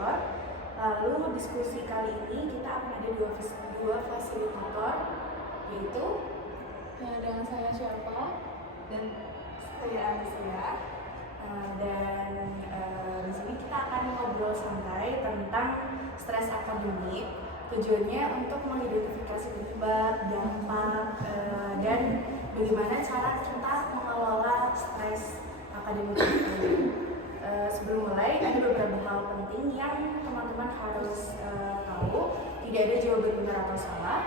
fasilitator. Lalu diskusi kali ini kita akan ada dua fasilitator, yaitu dengan saya siapa dan saya Alicia. Dan di sini kita akan ngobrol santai tentang stres akademik. Tujuannya untuk mengidentifikasi penyebab, dampak, dan bagaimana cara kita mengelola stres akademik itu. Sebelum mulai, ada beberapa hal penting yang teman-teman harus tahu. Tidak ada jawaban benar atau salah.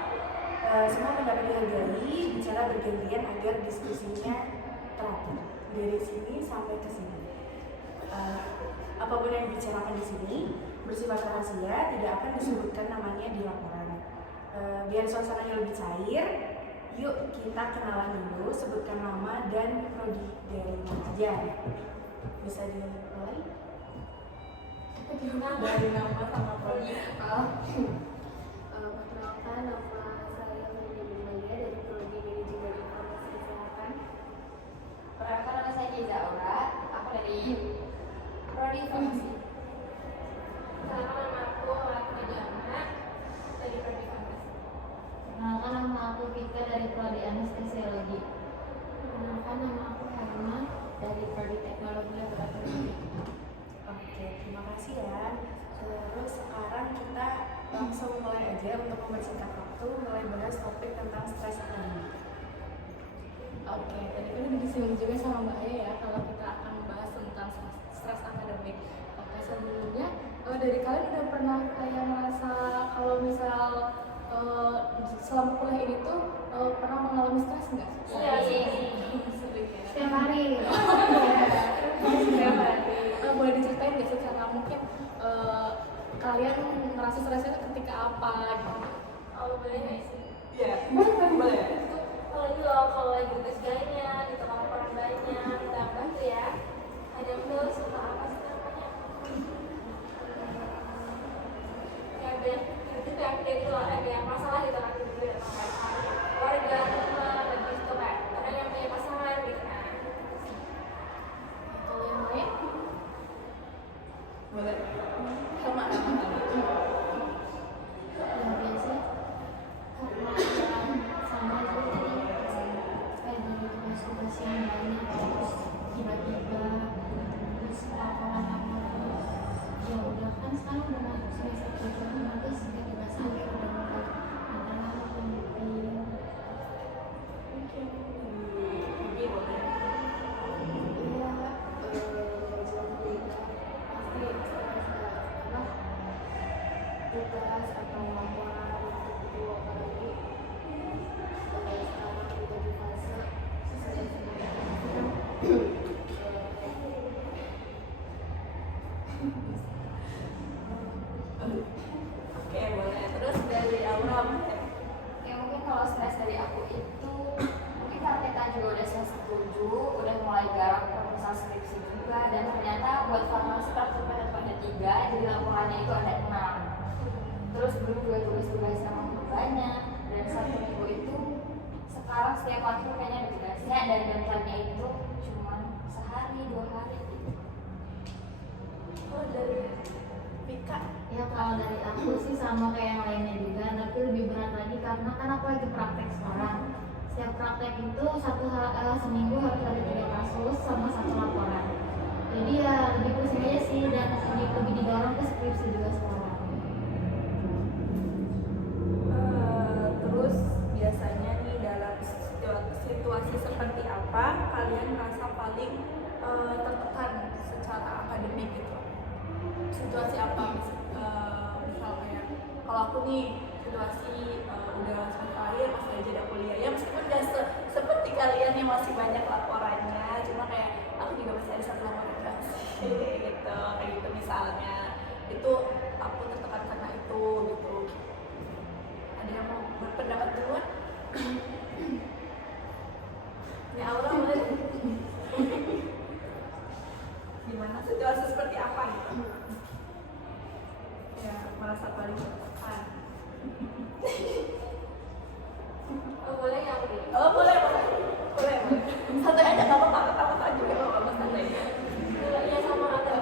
Semua pendapat dihargai, bicara bergantian agar diskusinya teratur dari sini sampai ke sini. Apapun yang dibicarakan di sini bersifat rahasia, tidak akan disebutkan namanya di laporan. Biar suasananya lebih cair, yuk kita kenalan dulu, sebutkan nama dan prodi dari mana aja. Bisa dimulai? dari nama sama prodi. Perkenalkan, nama saya Feni Bumalia dari prodi Manajemen Informasi Kesehatan. Perkenalkan, nama saya Giza Aura, aku dari prodi Farmasi. Perkenalkan, nama aku Latna Jama dari prodi Farmasi. Perkenalkan, nama aku Vika dari prodi Anestesiologi. Perkenalkan, nama aku Herma dari prodi Teknologi Laboratorium. Oke, terima kasih ya. Terus sekarang kita langsung mulai aja untuk mempersingkat waktu, mulai bahas topik tentang stres akademik. Oke, tadi kan udah disinggung juga sama Mbak Aya ya kalau kita akan membahas tentang stres akademik. Oke, sebelumnya dari kalian udah pernah kayak merasa kalau misal selama kuliah ini tuh pernah mengalami stres nggak? Iya sih. Sering ya. Setiap hari. Setiap hari. Boleh diceritain nggak sih karena mungkin kalian merasa stresnya itu ketika apa gitu? Oh, boleh nggak sih? Iya, boleh. Kalau ini loh, kalau lagi tugas banyak, gitu kalau orang banyak, tambah tuh ya. Kadang tuh suka apa sih namanya? Kayak banyak gitu kan, kayak gitu loh, ada yang masalah gitu kan, gitu ya, keluarga, teman, dan gitu kan. Kadang yang punya pasangan gitu kan. Kalau yang lain? Boleh. Sama. Yang biasa karena sama aja tadi kayak di tugas-tugas yang banyak terus tiba-tiba terus laporan apa terus ya udah kan sekarang udah masuk semester 7 nanti tiba-tiba akhir udah mulai ada hal penting. Mungkin lebih boleh. Iya, belajar mereka pasti apa tugas atau laporan gitu apalagi sekarang udah di fase Oke, boleh. Terus dari Aura boleh. Ya mungkin kalau stres dari aku itu mungkin karena kita juga udah semester 7 udah mulai garap proposal skripsi juga dan ternyata buat farmasi praktiknya ada 3 jadi laporannya itu ada 6 terus belum juga tugas-tugas yang banyak dan satu minggu itu sekarang setiap waktu kayaknya ada tugasnya dan deadline-nya itu cuma sehari 2 hari gitu. Oh, dari Vika. Ya kalau dari aku sih sama kayak yang lainnya juga, tapi lebih berat lagi karena kan aku lagi praktek sekarang. Setiap praktek itu seminggu harus ada 3 kasus sama 1 laporan. Jadi ya lebih pusing aja sih dan lebih didorong ke skripsi juga sekarang. Terus biasanya nih dalam situasi seperti apa kalian merasa paling tertekan secara akademik gitu? Situasi apa? Misal kayak kalau aku nih situasi udah semester akhir masih aja ada kuliah ya meskipun gak seperti kalian yang masih banyak laporannya, cuma kayak aku juga masih ada 1 laporan gitu kayak gitu misalnya itu aku tertekan karena itu gitu. Ada yang mau berpendapat duluan? Ini Aura boleh? Gimana situasi seperti apa gitu? Ya merasa paling tertekan. oh boleh ya aku deh. Oh boleh. Santai aja, nggak apa-apa, ketawa juga nggak apa-apa, santai. Ya sama ada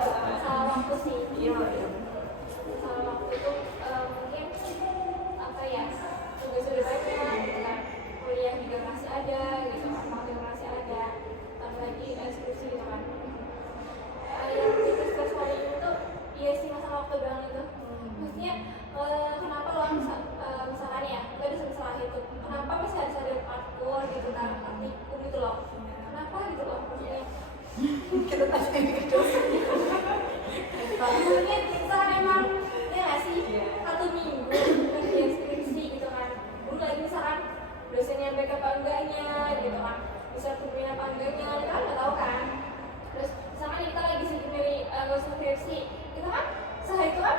mungkin misalkan emang ya nggak sih 1 minggu ngerjain skripsi gitu kan, belum lagi misalkan dosennya baik apa enggaknya gitu kan, bisa tungguin apa enggaknya kita kan nggak tahu kan. Terus misalkan kita lagi sibuk dari skripsi kita kan sehari itu kan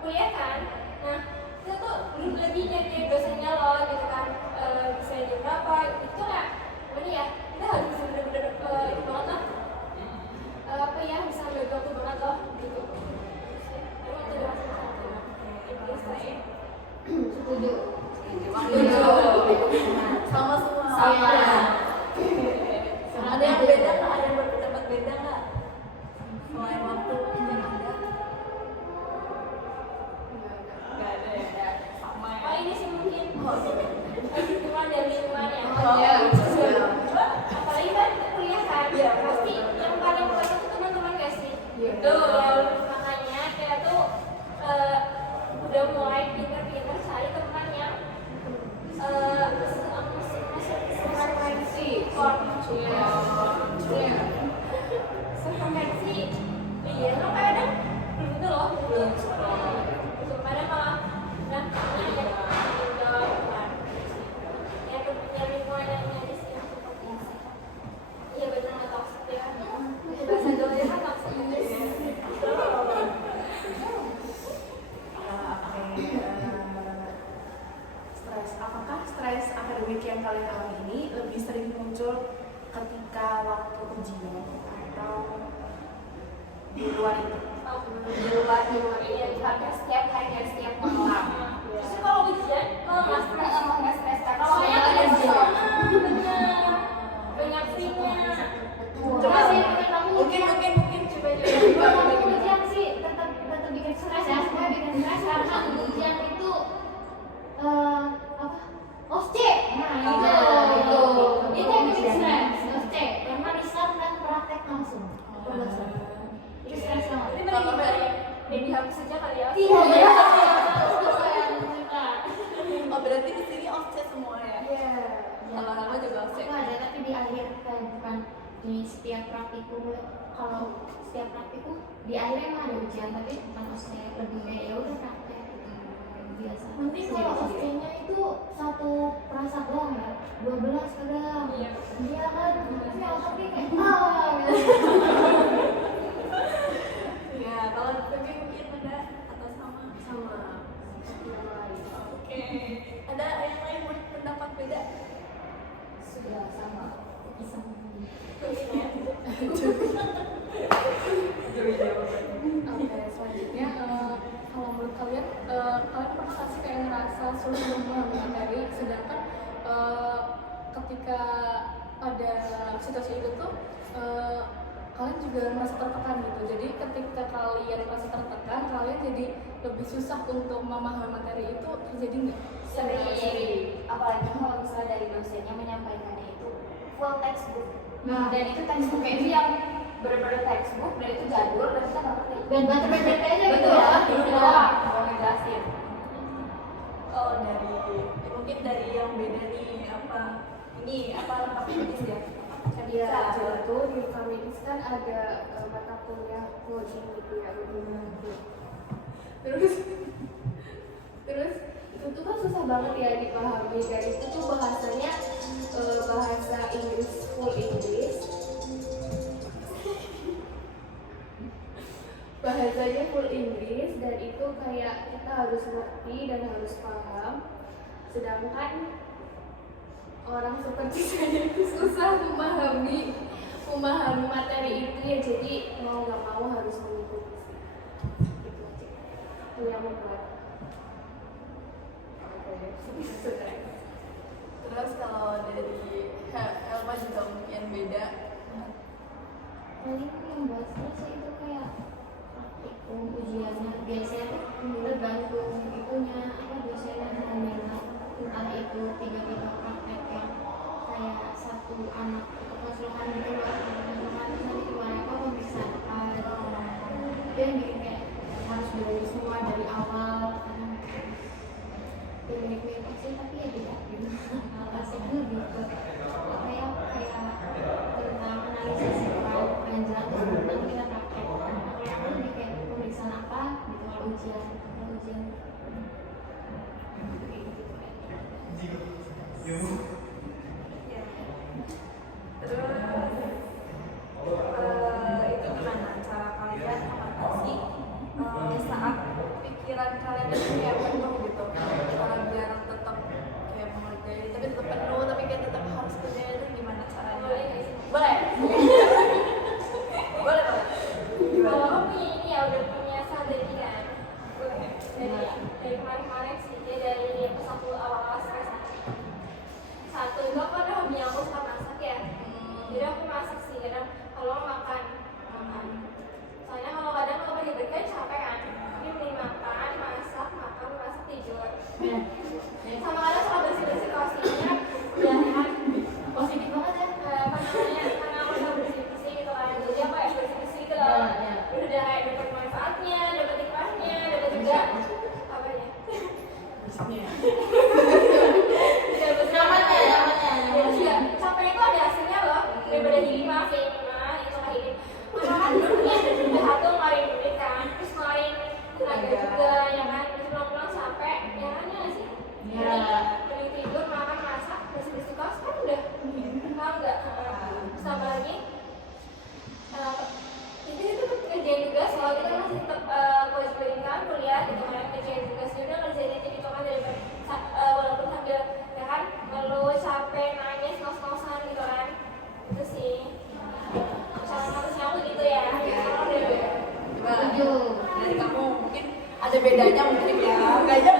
kuliah kan, nah kita tuh belum lagi nyari dosennya loh gitu kan, bisa jam berapa itu nggak ini ya, kita harus bisa bener-bener itu banget lah, apa ya, bisa ambil waktu banget loh gitu. Emang itu dirasa satu ya. Setuju. Sama semua. Sama. Ada yang beda nggak? Ada yang berpendapat beda nggak? Selain waktu yang ada? Nggak ada ya? Sama ya? Oh ini sih mungkin lingkungan dari lingkungan ya. Oh, iya. Apalagi kan kuliah kan, Iya, pasti betul. yang paling utama itu teman-teman gak sih? Iya. Betul. Makanya kita tuh udah mulai pintar-pintar cari teman yang sefrekuensi. Sefrekuensi. Iya, lo kadang belum itu loh. Belum kadang malah dan ya ya kepunya lingkungan yang nyari sih yang seperti ini. Iya benar nggak toxic ya. Bahasa gaulnya kan toxic. Stres. Apakah stres akademik yang kalian alami ini lebih sering muncul ketika waktu ujian atau di luar itu? Di luar iya, hampir setiap hari dan setiap malam. Terus kalau ujian, kalau nggak stres, Nggak stres karena soalnya semuanya ada ada benar, ujian. banyak free-nya. Coba sih menurut kamu Mungkin coba kalau kamu ujian sih tetap bikin stres ya, semua bikin stres karena ujian itu apa? OSC. Nah itu yang bikin stres. OSC karena riset dan praktek langsung. Itu stres banget. Ini mending dari dihapus saja kali ya. Iya ya. Sayang kita. Oh berarti di sini offset semua ya? Iya. Lama-lama juga offset. Aku ada tapi di akhir kan bukan di setiap praktikum. Kalau setiap praktikum di akhirnya emang ada ujian tapi bukan OSCE, lebih kayak ya udah praktek biasa. Nanti kalau OSCE-nya itu satu perasa doang ya, 12 kadang. Iya kan, tapi kayak Ya kalau tapi mungkin ada atau sama? Oke. Ada yang lain berpendapat beda? sudah sama. Oke, selanjutnya kalau menurut kalian, kalian pernah nggak sih kayak ngerasa sulit memahami materi, sedangkan ketika ada situasi itu tuh kalian juga merasa tertekan gitu. Jadi ketika kalian merasa tertekan, kalian jadi lebih susah untuk memahami materi itu, terjadi nggak? Sering, apalagi kalau misalnya dari dosennya menyampaikannya itu full textbook. Dan itu textbook itu yang benar-benar textbook dan itu jadul dan kita nggak ngerti. Dan baca-baca aja gitu ya, dulu doang mau ngejelasin. Oh mungkin dari yang beda nih apa lengkap medis ya? Iya, itu di Kamedis kan ada mata kuliah coding gitu ya, terus itu tuh kan susah banget ya dipahami, dan itu tuh bahasanya bahasa Inggris, full Inggris, bahasanya full Inggris, dan itu kayak kita harus ngerti dan harus paham, sedangkan orang seperti saya itu susah memahami materi itu ya, jadi mau nggak mau harus mengikuti sih. Itu aja itu yang membuat Terus kalau dari Elma juga mungkin beda. Paling yang buat stres itu kayak praktikum ujiannya biasanya tuh tergantung itunya apa dosennya mau minta, entah itu 3 praktek yang kayak satu anak atau keseluruhan gitu loh, keseluruhan nanti gimana apa pemeriksaan itu yang bikin kayak harus belajar semua dari awal, mirip-mirip sih tapi ya tidak gitu. Aslinya lebih ke apa ya, kayak tentang analisis kan, yang jelas nanti kita praktek. Kalau yang lebih kayak pemeriksaan ujian. Terus itu gimana cara kalian mengatasi saat pikiran kalian itu kayak penuh gitu, biar tetap kayak menghargai tapi tetap penuh tapi kayak tetap harus kerja, itu gimana caranya? Boleh boleh banget. Kalau aku punya ini ya udah punya strategi kan. Dari kemarin-kemarin sih, dia dari pas aku awal-awal stres. Satu itu aku ada hobi aku suka masak ya. Jadi aku masak sih kadang kalau makan. Soalnya kalau kadang kalau pergi kerja capek kan. Jadi mending makan, masak, tidur. Sama kadang suka bersih-bersih kosnya. Ya kan. Positif banget ya. Apa namanya? Karena aku suka bersih-bersih gitu kan. Jadi aku ya bersih-bersih gitu loh. Udah kayak dapat manfaatnya, dapat hikmahnya, dapat juga apa ya? Nyamannya. Ya, capek itu ada hasilnya loh. Daripada ini mah, kayak itu kayak ini. Maka kan dunia udah aku ngeluarin duit kan, terus ngeluarin tenaga juga, ya kan. Terus pulang-pulang capek, ya kan ya nggak sih? Dari tidur, makan, masak, bersih-bersih kos kan udah. Paham nggak? Sama lagi. Itu kerjain tugas, kalau kita masih tetap kewajiban kan kuliah gitu kan, kerjain tugas juga ngerjain itu gitu kan, daripada walaupun sambil ya kan ngeluh capek nangis ngos-ngosan gitu kan, itu sih cara ngatusnya aku gitu ya. Dari kamu mungkin ada bedanya mungkin ya, kayaknya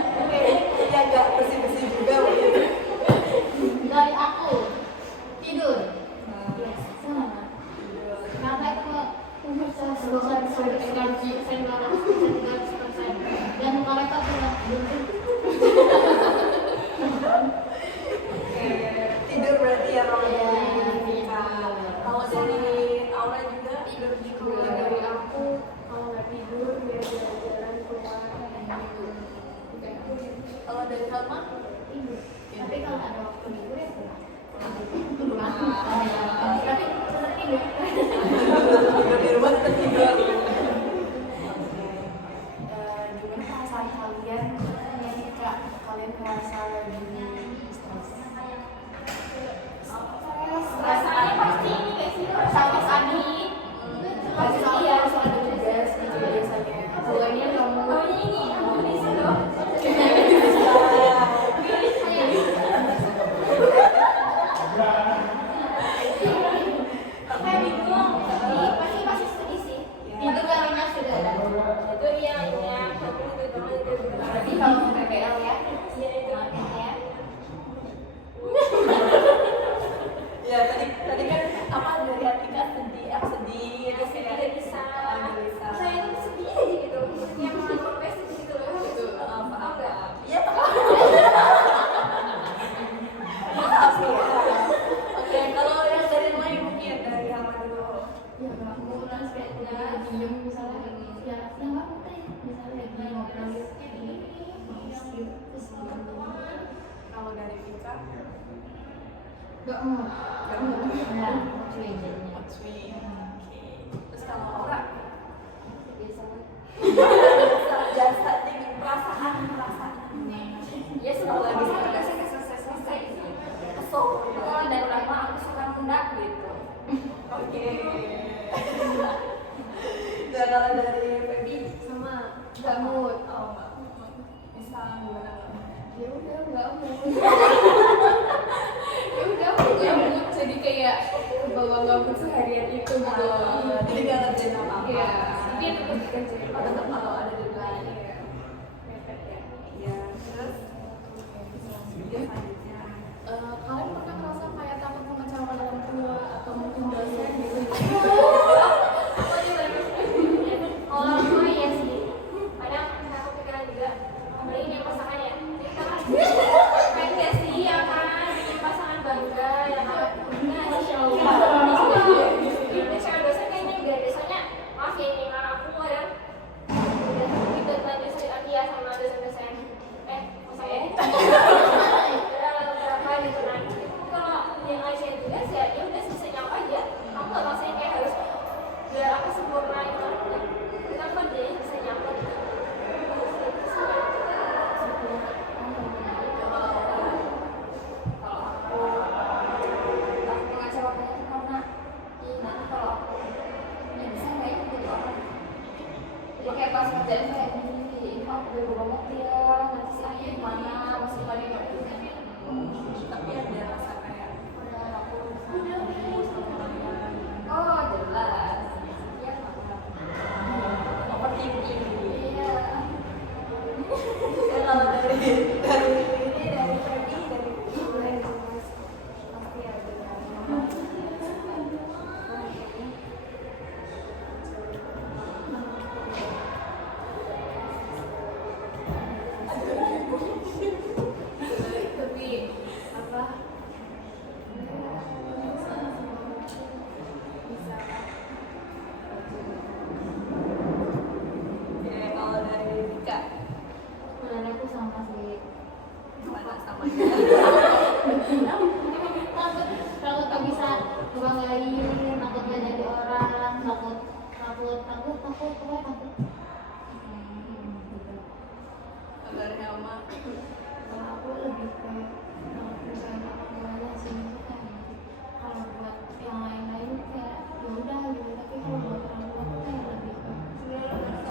dia agak bersih-bersih juga mungkin. Dari aku tidur. Sama. Kenapa itu energi dan mereka punya Tidur berarti ya namanya. Kalau dari Aura juga tidur juga. Kalau dari aku, kalau nggak tidur biar jalan-jalan keluar. Kalau dari Salma tidur. Tapi kalau ada waktu libur ya pulang. tapi Tetap tidur. di rumah tetap tidur. Gimana perasaan kalian ketika kalian merasa lagi stres? Rasanya pasti ini kayak sih sama Sadi. Pasti Iya. harus ada tugas gitu biasanya. Pokoknya kamu Oh ini aku di situ. Kayak bingung. Ini pasti sedih sih. Itu kalinya sudah ada. Itu dia ya. Berarti kalau PPL ya. Iya itu. Ya. Ya tadi kan apa dari Atika sedih, aku sedih, Ya, sedih tidak bisa. Saya itu sedih aja gitu. Yang sampai sedih gitu loh. Paham nggak? Iya paham. Maaf ya. Oke, kalau yang dari lain mungkin dari Hama dulu. Ya nggak mau terus kayak diem misalnya. Ya nggak apa-apa ya. Misalnya lagi ngobrol terus Kalau dari Vika, nggak mau. Ya, cuy jadinya. Oke. Terus kalau Aura, Biasa banget. jasa jadi perasaan. Ya selalu lagi selesai kesel dan lama aku suka nunda gitu. Oke. Dan kalau dari Feby, Sama nggak mood. oh nggak. Misal gimana? Ya udah nggak mood. Ya udah nggak mood. Jadi kayak kebawa nggak mood seharian itu gitu. Jadi nggak ngerjain apa-apa. Iya. Tapi tetap dikerjain. Oh, tetap kalau ada deadline. Iya. Mepet ya. Iya. Terus selanjutnya. Kalian pernah ngerasa kayak takut mengecewakan orang tua atau mungkin dosen gitu? Orang tua ya sih. Kadang aku pikiran juga. Apalagi yang pasangan ya. Kita kan pengen nggak sih ya kan bikin pasangan bangga ya kan. Nah sih. Ini cewek dosen kayaknya enggak. Biasanya maaf ya ini karena aku kadang ngerjain kayak ini aku bego banget ya, nanti si Ayu gimana, masih pada Tapi ada rasa kayak udah aku udah sama kalian. oh jelas ya Overthinking. iya Ya kalau dari ini dari Feby dari Pasti ada. tapi apa ya kalau dari Dika sebenarnya aku sama sih gimana sama takut takut gak bisa ngebanggain takut gak jadi orang takut pokoknya takut gitu. dari Helma Kalau aku lebih ke takut misalnya aku aja sih kayak kalau buat yang lain-lain kayak ya udah gitu tapi kalau buat orang tua aku kayak lebih ke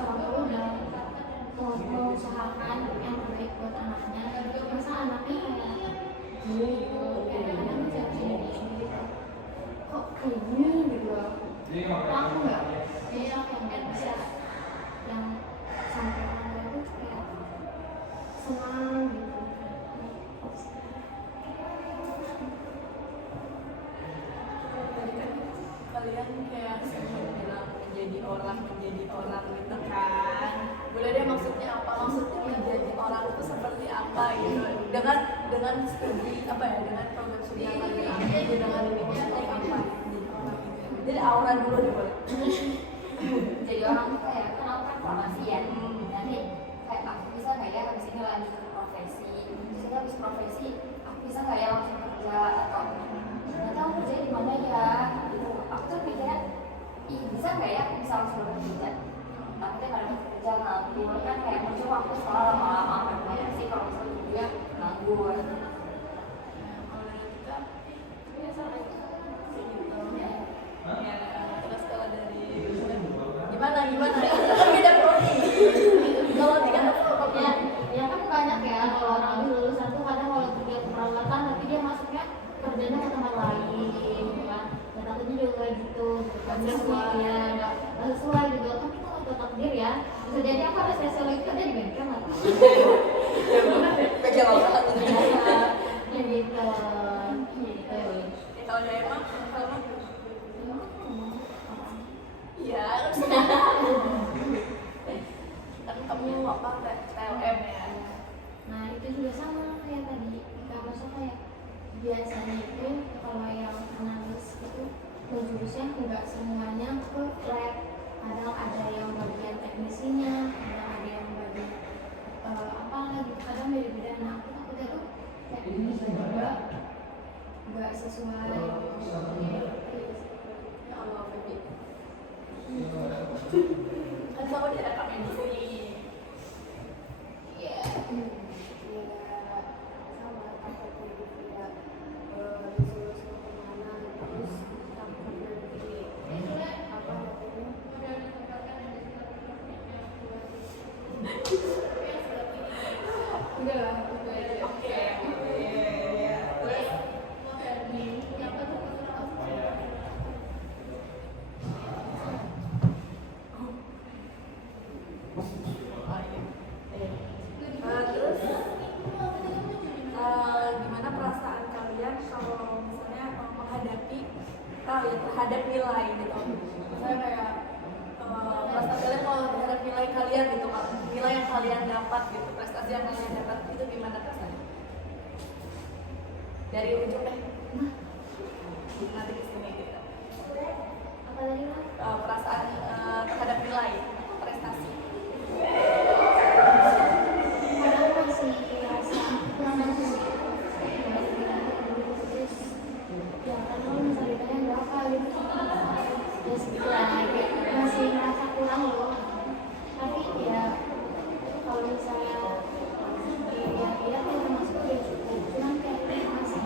orang tua udah mengusahakan yang terbaik buat anaknya masa anaknya kayak gitu kadang-kadang bisa diri sendiri kok kayak gini gitu loh kok aku nggak yang nggak bisa yang sampai orang tua tuh kayak senang gitu tadi kan kalian kayak sempat bilang menjadi orang gitu kan. Boleh deh maksudnya apa? Maksudnya menjadi orang itu seperti apa gitu. Dengan studi apa ya? Dengan program studi yang kalian ambil dengan ini maksudnya apa? Menjadi orang itu. Jadi aura dulu deh boleh. jadi orang tuh kayak kan aku kan farmasi ya nanti kayak aku bisa nggak ya habis ini lanjut ke profesi terus habis profesi aku bisa nggak ya langsung kerja atau nggak tahu kerja di mana ya gitu aku tuh pikirnya ih bisa nggak ya aku bisa langsung kerja tapi kan ada kerja nganggur kan kayak percuma aku sekolah lama-lama berbayar sih kalau misalnya juga nganggur Kalau dari kita biasa aja sih gitu. Ya, terus kalau dari gimana? Beda prodi. Kalau tiga ya ya kan banyak ya kalau orang itu lulusan tuh kadang kalau kerja keperawatan tapi dia masuknya kerjanya ke tempat lain gitu kan dan takutnya juga kayak gitu kan sesuai ya nggak sesuai juga kan kita nggak tahu takdir ya bisa jadi aku ada spesial lagi kerja di bengkel nggak tahu ya benar deh. Pegang orang satu. ya gitu Kalau dari emang, iya. Kan kamu apa TLM ya? nah itu juga sama kayak tadi kita masuk kayak biasanya itu kalau yang analis itu jurusnya nggak semuanya ke lab kadang ada yang bagian teknisinya kadang ada yang bagian apa lagi kadang beda-beda nah aku takutnya tuh kayak tiba-tiba nggak sesuai Ya Allah, Baby. Kan kamu direkam di sini. iya Sama takut jadi tidak disuruh kemana terus takut nanti apa namanya Udah lah, itu aja. Oke. Terus gimana perasaan kalian kalau misalnya menghadapi terhadap nilai gitu? Misalnya kayak perasaan kalian kalau terhadap nilai kalian gitu kan, nilai yang kalian dapat gitu, prestasi yang kalian dapat itu gimana rasanya? Dari ujung deh, nanti kesini gitu. apa tadi Mas? Perasaan terhadap nilai prestasi. kadang masih rasa kurang bagus terus ya kan kalau misalnya ditanya berapa gitu ya segitu lah kayak masih ngerasa kurang loh tapi ya kalau misalnya dilihat-lihat ya termasuk udah cukup cuman kayak masih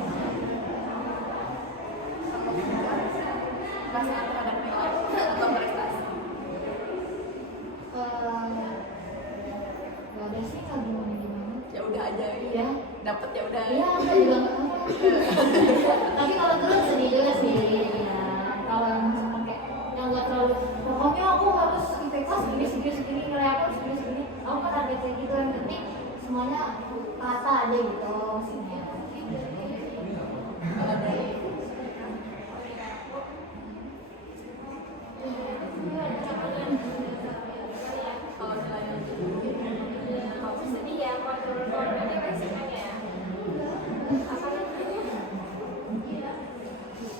aja gitu. Iya. Dapet ya udah. Iya, aku juga nggak apa-apa. Tapi kalau dulu sedih juga sih, ya. Kalau misalkan kayak yang nggak terlalu, pokoknya aku harus IPK segini, nilai aku harus segini. Aku kan target kayak gitu, yang penting semuanya kata aja gitu maksudnya. Kalau dari kalau nilainya sedih ya kontrol ini resikonya ya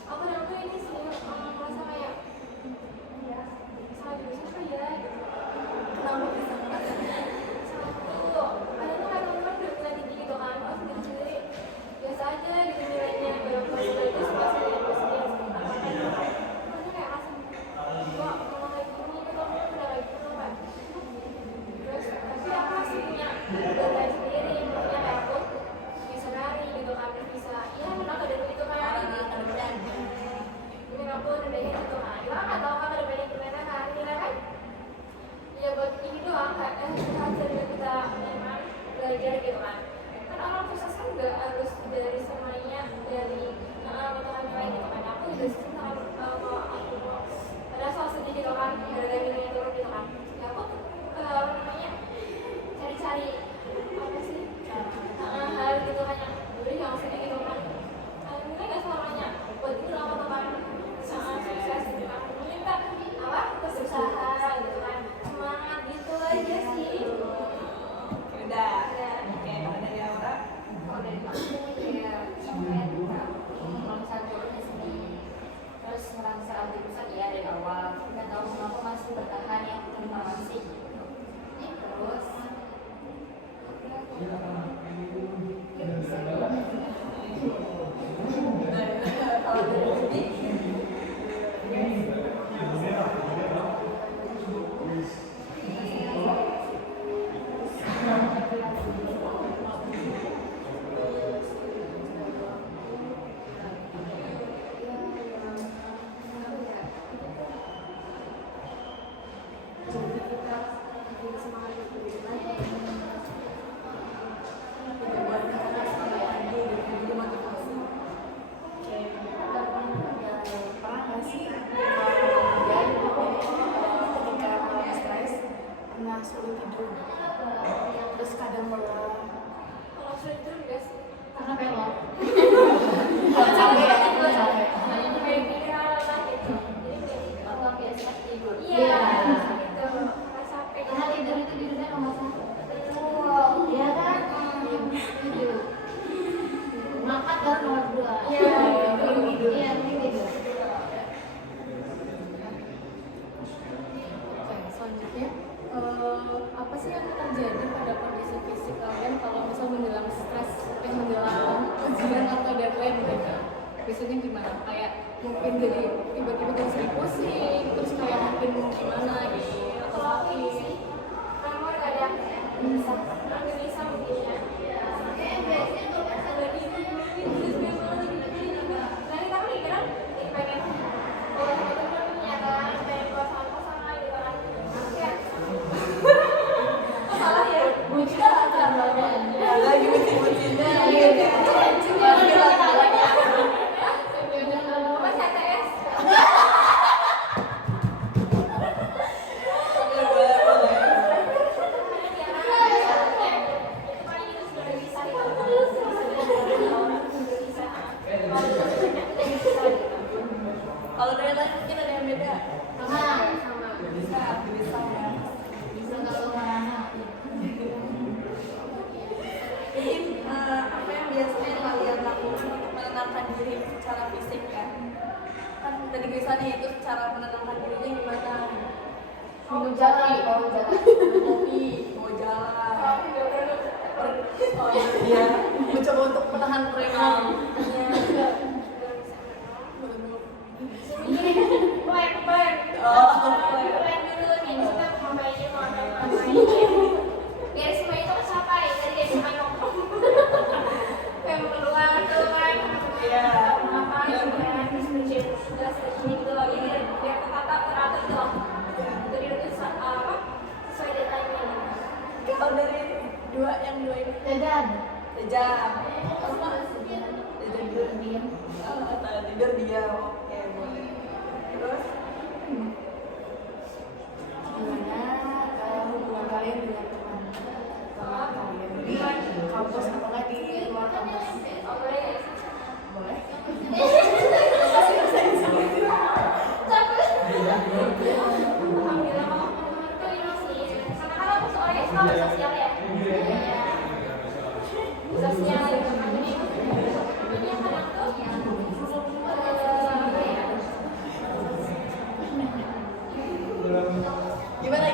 apa namanya aku tuh ini sih merasa kayak salah jurusan apa ya gitu kenapa bisa ngerasa satu ada tuh kayak teman-teman udah nilai tinggi gitu kan aku sendiri biasa aja gitu nilainya berapa bagus pasti ya biasanya makanya kayak asing kok kalau kayak gini gitu udah kayak gitu kan terus tapi aku masih punya data sendiri maksudnya kayak aku bisa nari gitu kan bisa ya menang ada itu kayak ada kemudian mungkin aku udah gitu kan kita kan nggak tahu kan ada banyak gimana kan nilai kan ya buat ini doang kayak hasil kita memang belajar gitu kan kan orang sukses kan nggak harus dari semuanya dari pengetahuan nilai gitu kan aku juga sih kalau aku ada soal sedih gitu kan gara-gara nilainya turun gitu kan ya aku apa namanya cari-cari apa sih hal gitu kan yang dulu yang sedih gitu kan mungkin nggak selamanya buat itu lama tuh kan sukses gitu kan mungkin kan apa berusaha gitu kan semangat gitu aja sih udah oke kalau dari Aura Kalau dari aku ya sampai merasa turunnya sedih, terus merasa anti pusat ya dari awal nggak tahu kenapa masih bertahan yang informasi gitu. Terus kalau dari Budi Pernah nggak sih ketika malam stres pernah sulit tidur terus kadang malah kalau sulit itu enggak sih Karena pelor. capek ya capek kayak kira lah gitu jadi kayak apa biasa tidur. iya gitu pas capek Karena tidur itu tidurnya nomor satu. Wow. Iya kan? Tidur. Makan baru nomor dua. Iya. Tidur. Iya, tidur. Oke, selanjutnya apa sih yang terjadi pada kondisi fisik kalian kalau misal menjelang stres, menjelang ujian atau deadline gitu? Biasanya gimana? Kayak mungkin jadi tiba-tiba jadi sering pusing, terus kayak mungkin gimana gitu? Atau kalau aku ini sakit? sih nomor kadang bisa nggak bisa mungkin ya ada di terus gue malah jadi nanti kamu nih kan jadi pengen kalau temen-temen ya kan pengen keluar sama pasangan gitu kan ya salah ya Bucin atau lagi bucin-bucinnya apa CTS kalau dari lain mungkin ada yang beda sama bisa ya bisa kalau mana mungkin apa yang biasanya kalian lakukan untuk menenangkan diri secara fisik ya kan tadi biasanya itu cara menenangkan dirinya gimana minum jalan kopi mau jalan oh iya mencoba untuk menahan preman plan dulu nih kita mau ngapain biar semua itu tercapai tadi dia cuma ngomong kayak mau keluar tuh kan Iya. apa gitu kan terus sudah segini gitu loh jadi biar teratur gitu loh jadi itu apa sesuai deadline-nya kalau dari yang dua ini Jajan. jajan tidur diam oke boleh terus Gimana hubungan kalian dengan teman kalian di kampus atau nggak di luar kampus? Boleh? Alhamdulillah kalau menurutku ini sih karena kan aku soalnya suka sosial ya sosial gitu kan jadi yang kadang tuh gimana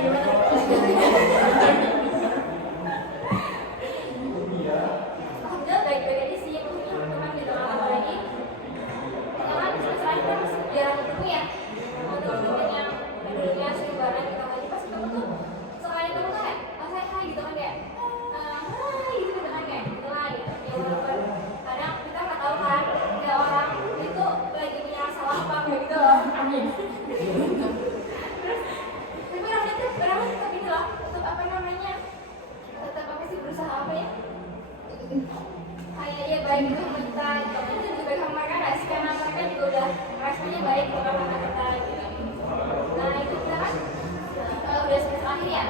alhamdulillah baik-baik aja sih maksudnya teman gitu kan apalagi kita kan selain kan jarang ketemu ya teman-teman yang dulunya sering bareng gitu kan pas ketemu tuh sekali ketemu tuh kayak hai gitu kan kayak hai gitu kan kayak gitu lah gitu ya walaupun kadang kita nggak tahu kan kayak orang itu lagi punya salah apa gitu loh tapi rasanya tuh berapa tetap ini loh tetap apa namanya tetap apa sih berusaha apa ya kayak ya baik itu sama kita gitu kan itu juga baik sama mereka nggak sih karena mereka juga udah rasanya baik gitu sama kita gitu nah itu kita kan udah semester akhir ya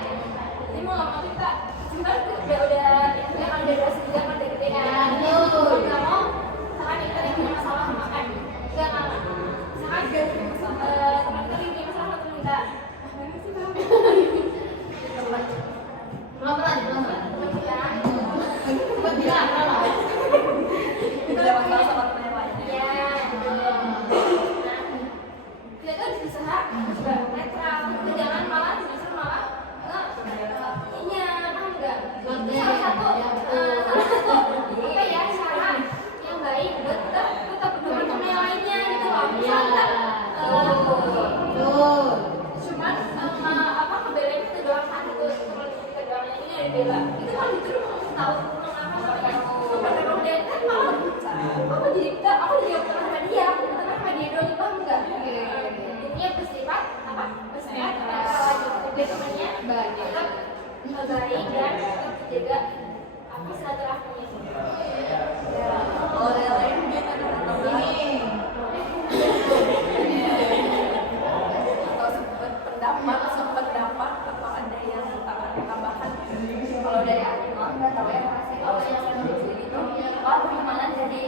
jadi mau nggak mau kita udah ya kan udah berasa juga kan dari gede kan mau nggak mau misalkan kita lagi punya masalah makan enggak misalkan teman kita lagi punya masalah atau minta mana sih bang Pelan-pelan. teman kita Buat bilang lah. kita ada masalah sama teman yang lain iya nah kita tuh harus berusaha juga netral kita jangan malah justru malah iya paham nggak salah satu apa ya cara yang baik buat kita tetap berteman sama yang lainnya gitu loh misalnya cuman apa ngebelain itu doang kan itu teman kita doang yang ini ada bela itu kan justru tahu apa namanya mempertemukan kan malah aku jadi teman sama dia teman sama dia doang paham nggak intinya bersifat apa bersifat jadi temannya tetap baik dan tetap jaga apa silaturahminya kalau yang lain mungkin ada tambahan atau sependapat atau ada yang tambahan Kalau dari aku nggak tahu ya pasti kalau yang skripsi gitu pertemanan jadi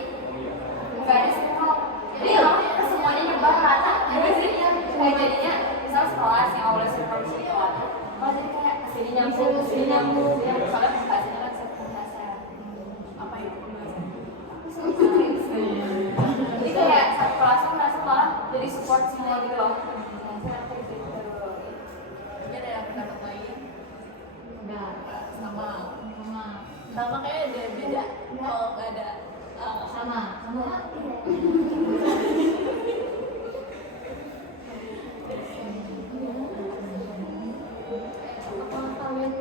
nggak ada circle jadi semuanya nyebar rata jadi sih kayak jadinya misal sekelas yang awalnya circle di sini kalau jadi kayak kesini nyambung yang soalnya pembahasannya kan satu pembahasan apa itu pembahasan jadi kayak satu kelas tuh merasa malah jadi support semua gitu loh mungkin ada yang pendapat lain sama sama kayak ada beda kalau nggak ada sama Apakah kalian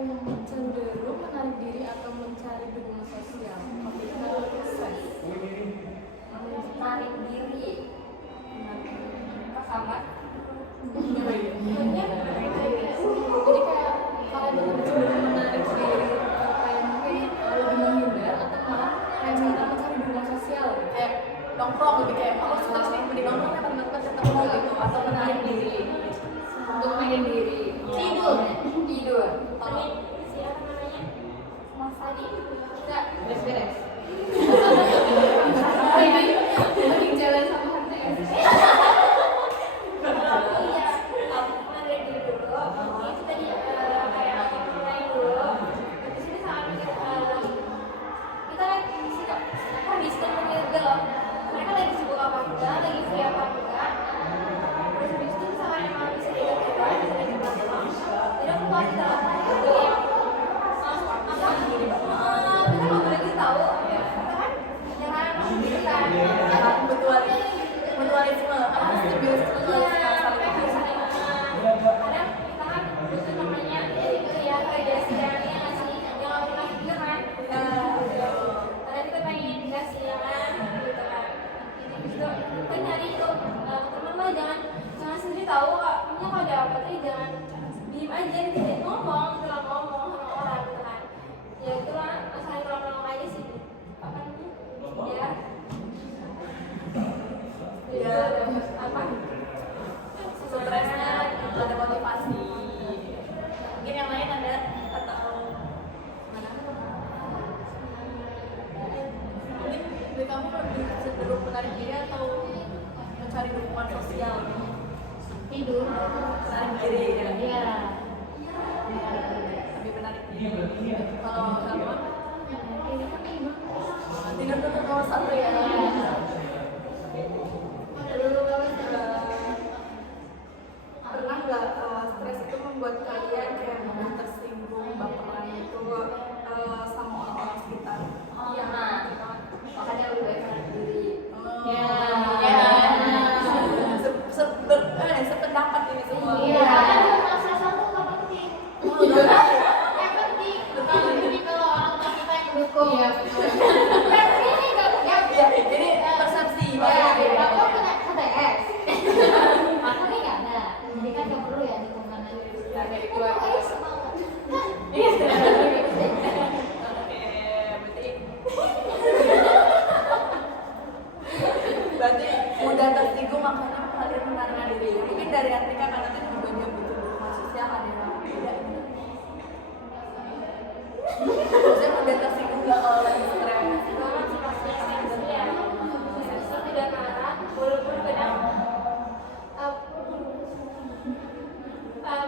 cenderung menarik diri atau mencari dukungan sosial? menarik diri sama Jadi kayak kalian lebih cenderung menarik diri, kayak mungkin lebih menghindar atau malah kayak minta mencari dukungan sosial gitu. kayak nongkrong lebih kayak kalau suka sih mending nongkrong kan teman-teman ketemu gitu atau menarik diri untuk main diri tidur tapi siapa namanya mas tadi enggak beres-beres Mending jalan sama HTS. iya menarik diri dulu itu tadi kayak aku mulai dulu di sini sangat mikir kita kondisi temennya juga loh mereka lagi sibuk apa enggak lagi free apa enggak terus habis itu misalkan emang bisa dilakukan bisa dilakukan jadi aku mau kita lakukan itu ya kita nggak boleh gitu tahu kita kan jangan gitu kan mutualisme apa simbiosis iya saling sampai harus saling kadang kita kan butuh namanya itu ya validasi yang nggak sih yang nggak pernah juga kan kadang kita pengen dikasih ya kan gitu kan itu kita nyari itu teman mah jangan sendiri tahu kak punya kalau ada apa tuh jangan diem aja gitu ngomong sama orang gitu kan ya itulah kamu lebih cenderung menarik diri atau mencari dukungan sosial? Tidur. Menarik diri ya? Iya. Lebih menarik diri. Kalau kamu? Tidur dulu nomor 1 ya? Pernah nggak stres itu membuat kalian kayak mudah tersinggung, baperan itu sama orang-orang sekitar? Iya, makanya lebih baik menarik diri. Ya, Ya. sependapat ini semua. Iya, kan kalau salah satu nggak penting. Yang penting kalau orang tua kita yang mendukung. Iya, betul. Kan ini nggak punya. Jadi persepsi. Ya, aku punya KTS. Aku nih nggak ada. Jadi kan nggak perlu ya dukungan dari keluarga. Ayo semangat. Iya. Berarti mudah tersinggung makanya kalian menarik diri. Mungkin dari Atika karena kan juga dia butuh dukungan sosial ada yang beda. Maksudnya mudah tersinggung nggak kalau lagi stres? Banget sih pastinya sensi ya. Sensi tidak marah, walaupun kadang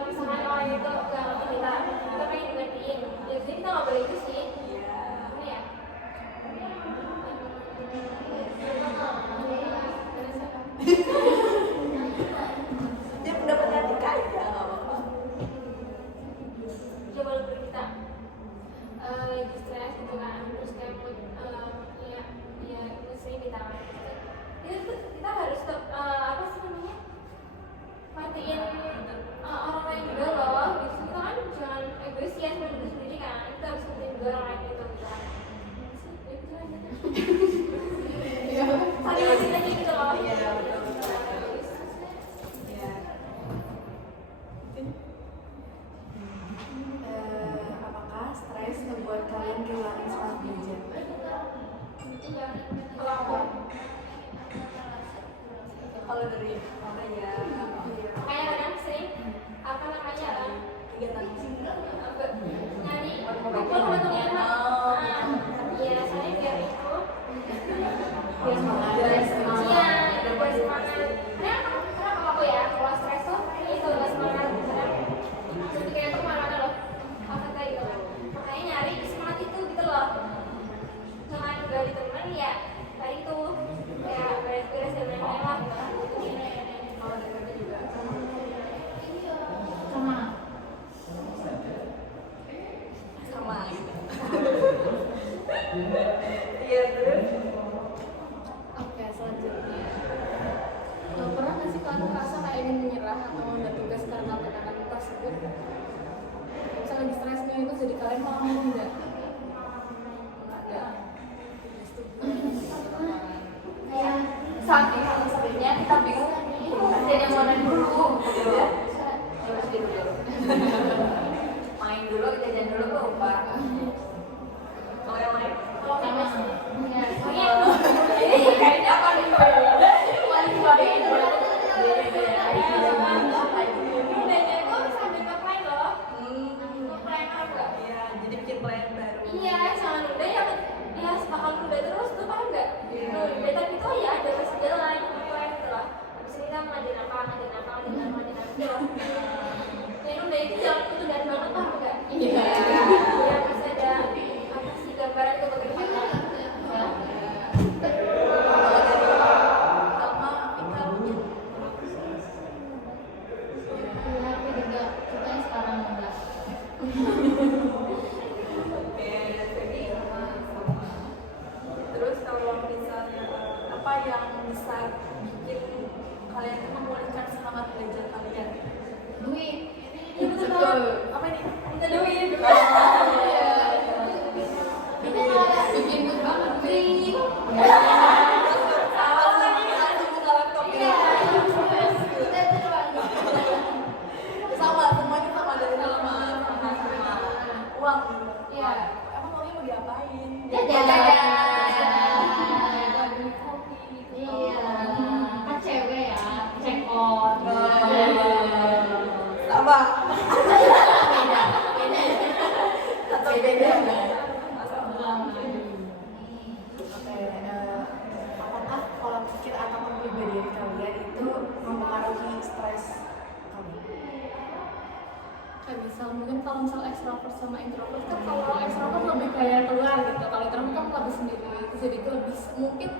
misalkan orang itu nggak ngerti kita pengen ngertiin. Ya jadi kita nggak boleh itu sih. Ini ya. Dia pendapatnya Atika aja nggak apa-apa. Ya walaupun kita lagi stres gitu kan, terus kayak mood ya sering kita itu kita harus tetap apa sih namanya matiin orang lain juga loh gitu. Kita kan jangan egois ya sama diri sendiri kan, kita harus matiin juga orang lain itu gitu kan. Ya gitu aja. Saling ngasih aja gitu loh. Iya, betul. Iya. Apakah stres membuat kalian kehilangan semangat belajar? Kalau aku Kalau dari Raya, kayak kadang sering apa namanya kegiatan nyari kumpul sama teman-teman. Iya, saya biar itu Biar semangat. iya, biar semangat. Karena kalau aku ya, kalau stres tuh itu gak semangat. Kadang seperti kayak aku kemana-mana loh. Apa kayak gitu kan. Makanya nyari semangat itu gitu loh. Jangan gak di temen ya tadi itu ya beres-beres dan lain-lain lah. kalau dari Raya juga. Sama. Sama gitu. Iya terus. Oke, selanjutnya. Pernah nggak sih kalian merasa kayak ingin menyerah atau menunda tugas karena tekanan tersebut? Misalnya lagi stresnya itu jadi kalian malah menunda. Nggak ada. Kayak saking sebenarnya kita bingung ada yang mana dulu gitu ya. Terus tidur dulu. Main dulu, jajan dulu lupa. Kalau yang lain? Kalau kamu Iya. Ini kayaknya apa nih? bedanya itu sambil nge-plan loh. Nge-plan apa? Iya, jadi bikin plan baru. Iya, jangan nunda ya bakal nunda terus tuh paham nggak? Nunda tapi itu ya ada masih jalan plan gitu loh. Habis ini kita ngadain apa gitu loh. Ya nunda itu jangan ketundaan banget paham nggak? Iya. Ya masih ada apa sih gambaran itu bagaimana? Sama Pika. Tapi juga kita yang sekarang enggak. Oke, jadi terus kalau misalnya apa yang bisa bikin kalian tuh memulihkan semangat belajar kalian? Duit. Iya betul. Apa ini? Minta duit. Kita kayak bikin duit banget duit. Salah lagi langsung buka laptop ya. Kita itu doang. Sama, semuanya sama dari sama uang. Iya. Emang uangnya mau diapain? Jajan. Beli kopi. Iya. Kan cewek ya, cekot. Sama. Beda. Atau beda? Oke, kalau misal ekstrovert sama introvert kan kalau ekstrovert lebih kayak keluar gitu, kalau introvert kan lebih sendiri, jadi lebih mungkin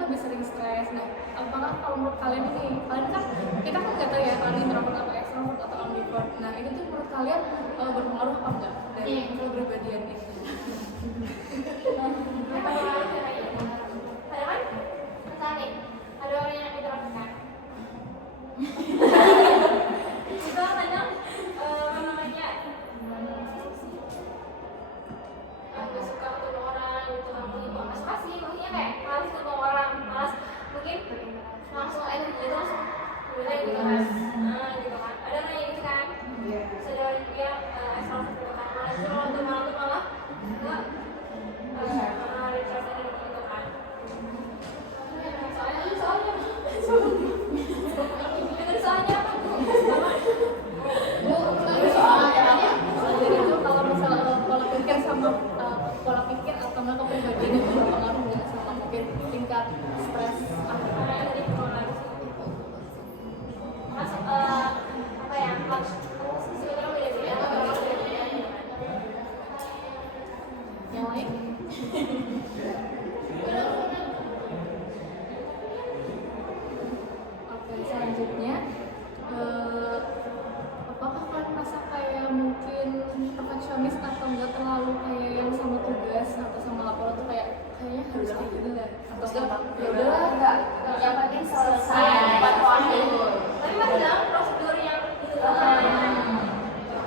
lebih sering stres. Nah, apakah kalau menurut kalian ini, kalian kan kita kan nggak tahu ya kalian introvert atau ekstrovert atau ambivert. Nah, itu tuh menurut kalian berpengaruh apa enggak dari kepribadian itu? Ada orang yang introvert kan? Itu kadang apa namanya nggak suka ketemu orang gitu kan, mungkin nggak suka sih, maksudnya kayak malas ketemu orang, malas mungkin langsung energi itu langsung kemudian gitu kan, gitu kan, ada orang yang gitu kan, ada orang juga ekstrovert gitu kan, malah justru waktu malam tuh malah nggak recharge energi gitu kan, soalnya apa tuh? Jadi itu kalau misalnya pola pikir sama pola pikir atau nggak kepribadian itu berpengaruh nggak sama mungkin tingkat stres apa? Masuk apa ya? Sebenarnya beda-beda. Yang lain? Oke, selanjutnya apakah kalian merasa kayak mungkin perfeksionis atau enggak terlalu kayak yang sama tugas atau sama laporan tuh kayaknya harus kayak gitu nggak? Atau enggak? Ya udahlah, enggak, yang penting selesai tepat waktu. Tapi masih dalam prosedur yang itu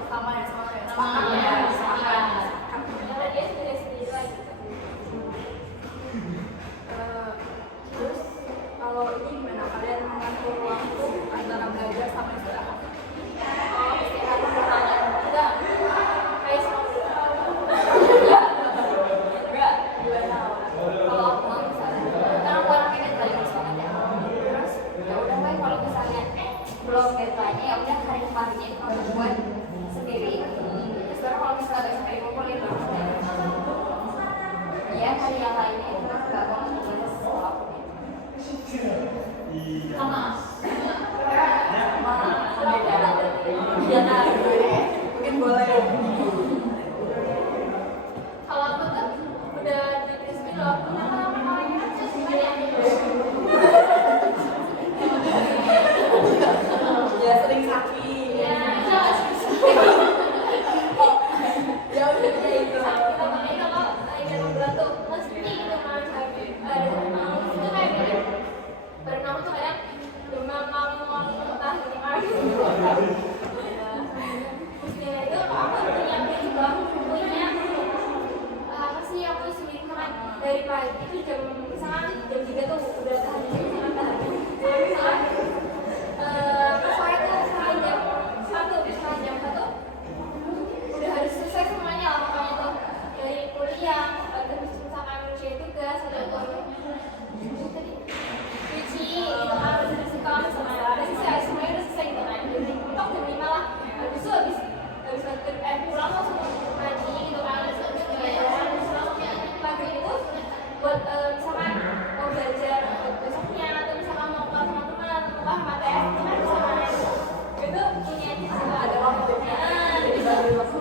Sama ya. Sepakat. karena dia sendiri lagi. Terus kalau ini gimana kalian mengatur waktu antara belajar sama istirahat? Oh, istirahat bertanya. Enggak. Kayak Enggak, kalau aku mau misalnya, karena aku orangnya deadline banget ya. Terus ya udah baik kalau misalnya belum deadline ya udah hari harinya itu aku buat sendiri. Terus baru kalau misalnya besok hari ngumpulin ya hari yang lainnya itu enggak banget tugas sekolah aku. Sama. Beda. Mungkin boleh. kalau aku tuh udah di crispy loh. Terus gimana ya? Ya sering sakit. Ya, Ya udah kayak itu. sakit apalagi kalau ingin memberat tuh mesti gitu kan sakit. Itu kayak gini. Berenang tuh kadang demam entah gitu kan. Mestinya itu aku punya prinsip loh, punya apa sih aku sulit kan dari pagi itu jam misalkan jam 3 tuh udah tahan misalkan sore tuh misalkan jam 1 udah harus selesai semuanya lah pokoknya tuh dari kuliah terus misalkan ngerjain tugas atau cuci gitu kan bersih sekolah sama udah selesai semuanya udah selesai gitu kan jadi mentok jam 5 lah habis itu habis pulang langsung mandi gitu kan pagi itu buat misalkan mau belajar buat besoknya atau misalkan mau kelas sama teman atau mau materi itu kan bisa main itu punya juga ada waktunya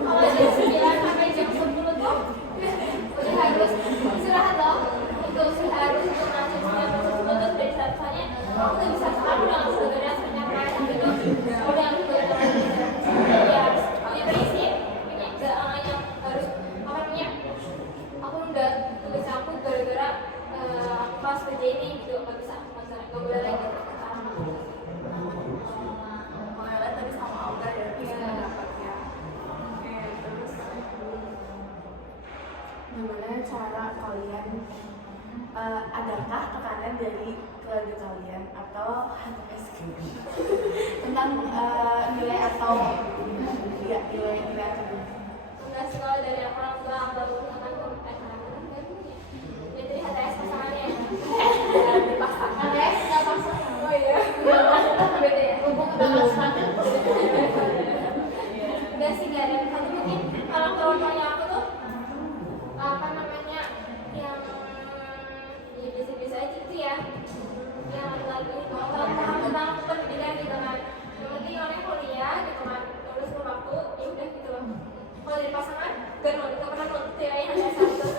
kalau jam 9 sampai jam 10 tuh udah harus istirahat loh untuk harus untuk nanti 9 sampai 10 tuh dari soalnya aku tuh bisa sekarang udah nggak bisa beres penyampaian gitu udah nggak bisa beres ya punya prinsip punya yang harus apa namanya aku udah tulis aku gara-gara pas kerja ini gitu nggak bisa nggak boleh lagi Kalau yang lain tadi sama Auda ya, pendapatnya. Oke, terus gimana cara kalian adakah tekanan dari keluarga kalian atau tentang nilai atau nilai akademik? enggak sih kalau dari orang tua baru kan jadi HTS pasangannya dipaksakan HTS nggak paksa oh iya beda ya enggak sih nggak ada satu mungkin orang tuanya aku tuh apa namanya yang ya biasa-biasa aja gitu ya yang lagi paham tentang pendidikan gitu kan yang penting orangnya kuliah gitu kan lulus waktu ya udah gitu loh nggak pernah nonton cewek yang dasar itu.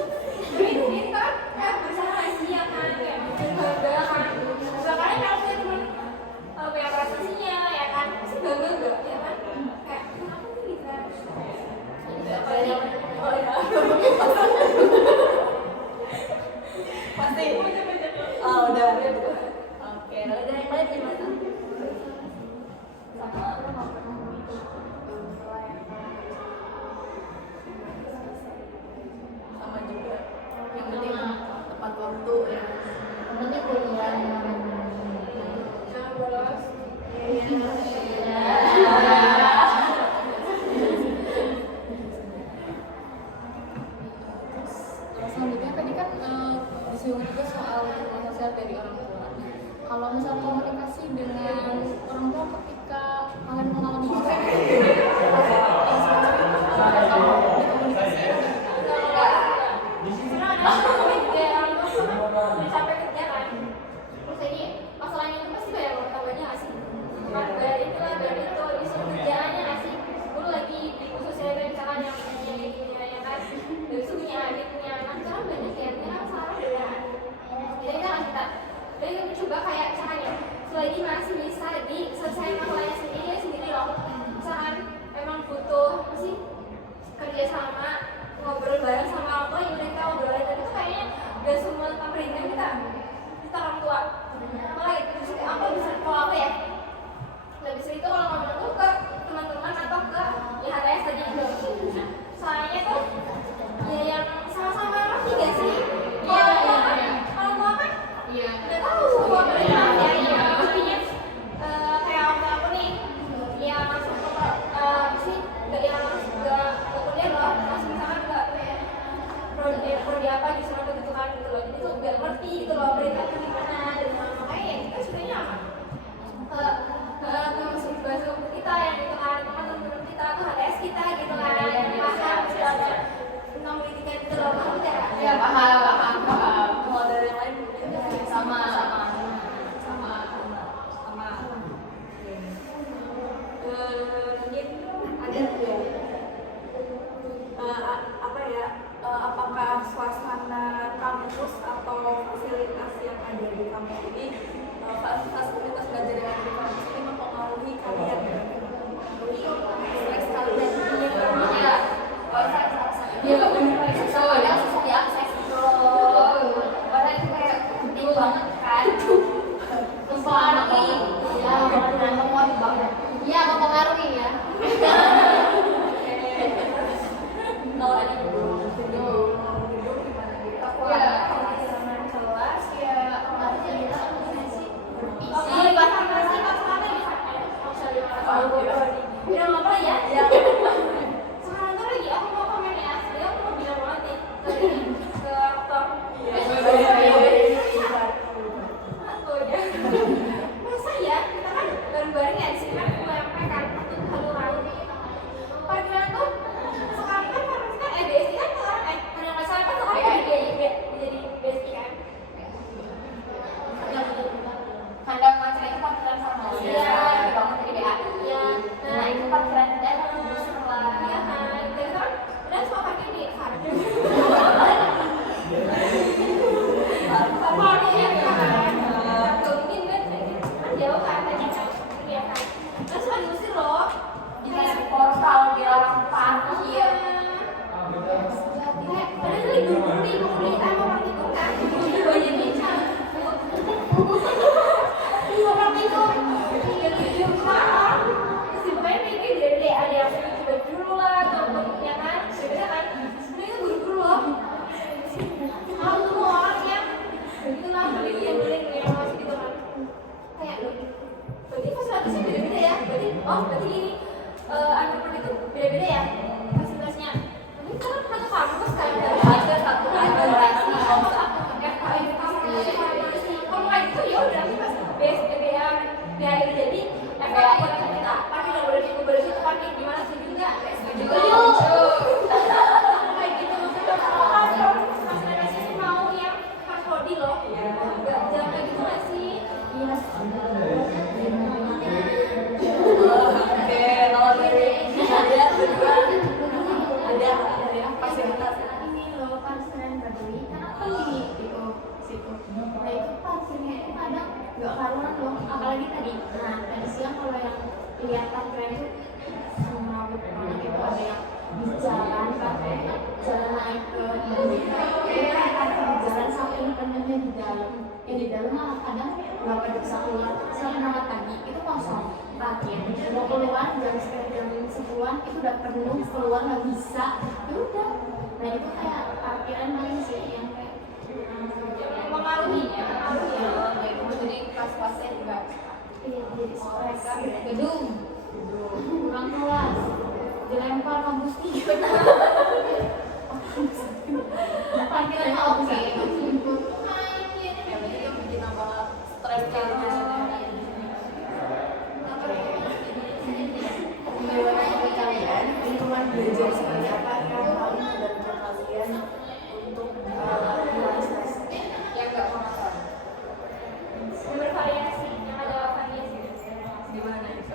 Tapi ini kan berusaha nggak sih ya kan, kayak bikin bangga kan. Bahkan kalau punya teman punya prestasinya ya kan, pasti bangga nggak ya kan? Kayak aku nih gitu kan. Oh ya. Pasti. Oh udah. Oke, lalu dari yang lain gimana? Sama juga. Yang penting tepat waktu ya. Yang penting kuliah. Jangan bolos. Selanjutnya tadi kan disinggung juga soal nasihat dari orang tua. Kalau misal komunikasi dengan orang tua ketika kalian mengalami konflik, Capek kerja kan, terus ini masalahnya itu pasti bayar martabaknya nggak sih? Bayar itu lah, bayar itu, disuruh kerjaannya nggak sih? Dulu lagi di khusus saya misalkan yang kayak gini ya kan, dari itu punya adik punya anak, kan banyak ya, kan salah ya. Jadi kan kita, jadi kita coba kayak misalkan ya, selagi masih bisa diselesaikan masalahnya sendiri loh. Misalkan emang butuh apa sih kerja sama, ngobrol bareng sama orang tua, ya udah kita ngobrolin. Tapi itu kayaknya gak semua pemerintah kita orang tua. Malah itu apa bisa kalau apa ya? Lebih sering itu kalau ngomong tuh ke teman-teman atau ke ya HTS tadi itu. Soalnya tuh ya yang sama-sama ngerti gak sih? Kalau tua kan udah tahu apa ya. Maksudnya kayak waktu aku nih ya masuk ke apa sih? Gak yang gak kuliah loh, masih misalkan gak prodi apa disuruh gitu kan gitu loh. Jadi tuh gak ngerti gitu loh beritanya gimana dan makanya ya kita sebenarnya apa? Bahasa kita yang gitu kan, teman-teman kita tuh HTS kita gitu kan, paham segala tentang pendidikan gitu loh, paham tidak? Ya paham. Kalau dari yang lain Sama. mungkin ada ya. Apa ya? Apakah suasana kampus atau fasilitas yang ada di kampus ini, fasilitas belajar yang ada di kampus ini mempengaruhi kalian, mempengaruhi stres kalian? Iya. Iya benar. Soalnya susah diakses gitu loh. Karena itu kayak penting banget kan. Mempengaruhi. Iya mempengaruhi ya. Kalau ada gedung gimana gitu? Ya, pengalaman kelas ya kemarin kita sih Iya, bahkan masih pas-pasnya bisa udah ngapa ya? Sekarang tuh lagi aku mau komen ya, sebenarnya aku mau bilang banget nih ke aktor. Aku ya. Masa ya kita kan bareng-bareng ya di sini kan UMP kan halu-halu. Padahal tuh sekarang kan farmasi kan BSI kan sekarang pada nggak salah kan sekarang jadi BSI kan. handang macam itu parkiran sama. Iya. Bangun dari BA. Iya. Nah itu parkiran kita setelah. Iya kan, dan kan udah semua parkir di parkir. Parkirnya kan, mungkin kan jauh kan tadi kan, iya kan. Terus kan diusir loh. Dikasih portal dilarang parkir. Padahal itu beli sama parkir itu kan, banyak bincang. Orang itu yang mahal, si pemain ini dari ada yang coba dulu lah, ataupun ya kan, beda kan. Sebenarnya itu buru-buru loh. Kalau semua orang yang itulah beli yang masih gitu kan, kayak berarti fasilitasnya beda-beda ya. Berarti gini, anak itu beda-beda ya fasilitasnya. Tapi kan satu kampus kan ada satu administrasi, FKM farmasi. Kalau kayak gitu ya udah pas BSPBA biar jadi FKM buat kita pakai yang boleh situ pakai gimana sih juga juga kayak gitu maksudnya kalau masih mau yang harus body loh nggak jangan kayak gitu nggak sih? Iya. Oke, kalau dari ada berdua ada situ. Nah itu parkirnya itu kadang nggak karuan loh, apalagi tadi. Nah tadi siang kalau yang lihat parkiran itu semrawut banget, itu ada yang di jalan pakai jalan naik ke kayak parkir di jalan saking penuhnya di dalam. Ya di dalam malah kadang nggak pada bisa keluar. Saya berangkat pagi itu kosong parkir. Mau keluar jam sekitar jam 10-an itu udah penuh, keluar nggak bisa. Ya udah. Nah itu kayak parkiran paling sih yang kayak Mempengaruhi ya. jadi kelas-kelasnya juga jadi stres gedung kurang kelas dilempar kampus tiga parkirnya oke Ya berarti itu bikin nambah stres kayaknya. Gimana menurut kalian lingkungan belajar seperti apa yang paling membantu kalian untuk mengurangi stres? yang nggak makan Bervariasi, yang ada variasi. Gimana itu?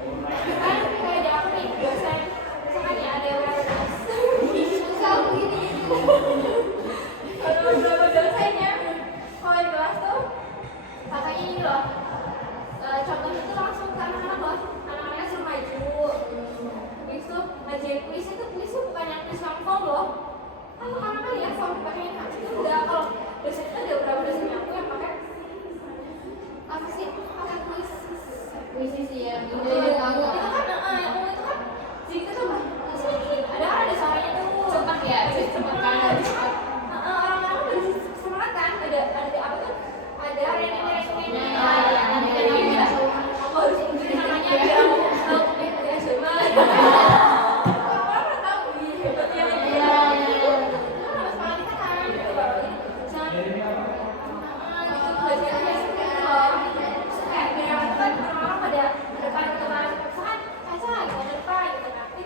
Kan kayak di aku nih dosen, misalkan ya ada awareness. Susah begini. Kalau beberapa dosennya, kalau di kelas tuh katanya ini loh. Contohnya tuh langsung ke anak-anak loh. Anak-anaknya suruh maju. Habis itu ngajarin kuis itu bukan yang kuis long form loh. Anak-anak kan ya form pakai itu udah kalau dosen itu ada beberapa dosennya aku yang pakai apa sih pakai kuis. puisi sih ya Itu kan yang umum itu kan jadi kita tuh ada suaranya tuh cepat ya cepat kan cepat orang-orang udah semangat kan ada apa tuh ada rene aku harus ingetin namanya biar aku tahu ada coba orang tahu hebatnya harus semangat kita kan gitu belajarnya seperti itu loh kayak biar kan orang-orang pada depan misalkan Kaca gitu depan gitu tapi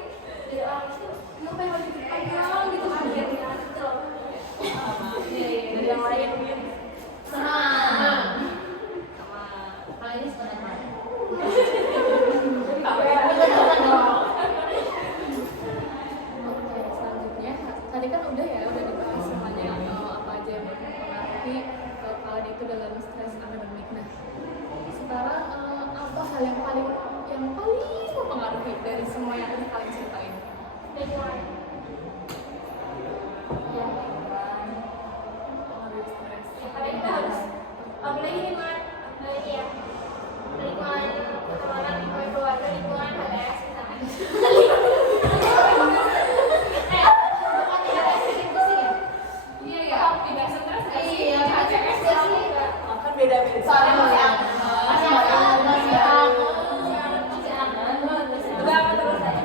dari orang itu nggak pengen maju depan dong gitu kan biar gitu loh Dari yang lain mungkin sama kalau ini sebenarnya Oke, selanjutnya tadi kan udah dibahas semuanya apa aja yang mempengaruhi kalian itu dalam stres akademik. Nah, sekarang apa hal yang paling mempengaruhi dari semua yang tadi kalian ceritain? lingkungan Mempengaruhi stres. karena kita harus apalagi lingkungan ini ya lingkungan pertemanan lingkungan keluarga lingkungan HTS misalkan iya ya tidak stres iya HTS ya sih Kan beda-beda. soalnya masih anget masih anget udah apa terus aja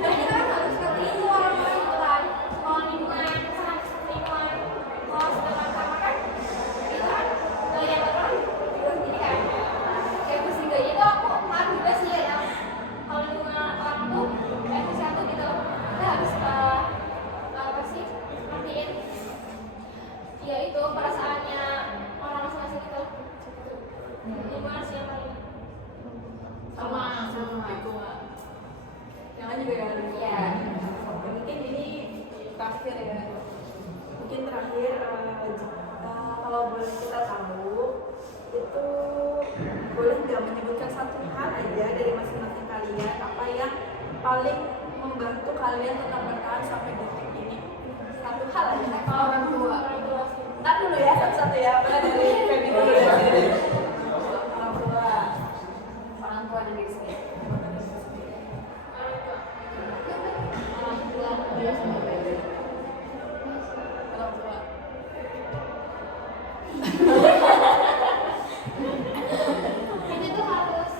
dan kita kan harus seperti itu orang-orang itu kan kalau lingkungan misalkan lingkungan kos teman sama kan itu kan yang orang juga gini kan kayak bersiga itu aku ngaruh juga sih ya kalau lingkungan orang tuh kayak satu gitu kita harus apa sih ngertiin ya itu perasaannya orang masing-masing itu lingkungan sih yang paling sama Lingkungan. Yang lain juga ya lingkungan. iya Oke, mungkin ini terakhir ya. Mungkin terakhir kalau boleh kita tahu itu boleh nggak menyebutkan satu hal aja dari masing-masing kalian apa yang paling membantu kalian tetap bertahan sampai detik ini? Satu hal aja. orang tua Ntar dulu ya satu-satu ya. Dari Feby dulu ya. Orang tua. orang tua dan diri sendiri orang tua dia sama baik Orang tua. ini tuh harus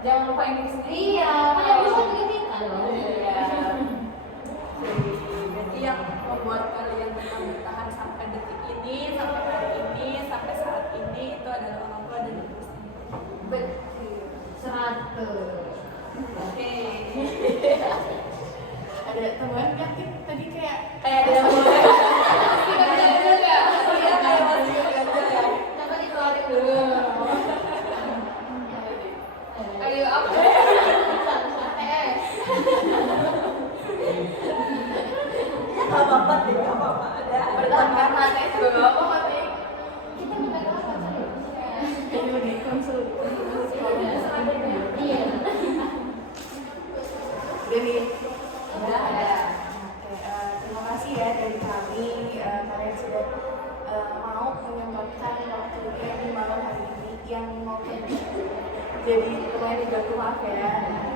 jangan lupa diri sendiri iya kan bisa juga kita loh Iya. Berarti yang membuat kalian tetap bertahan sampai detik ini, sampai hari ini, sampai saat ini itu adalah orang tua dan ibu sendiri. betul 100 Oke. Ada teman yakin tadi kayak Ada yang mulai. Iya, Kayak masih gagal ya. coba dikeluarin dulu ayo apa HTS nggak apa-apa deh, nggak apa-apa. Ada bertahan HTS juga nggak apa-apa nih kita Udah ada. Oke, terima kasih ya dari kami. Kalian sudah mau menyempatkan waktunya di malam hari ini yang mau pergi. Jadi lumayan dibantu maaf ya.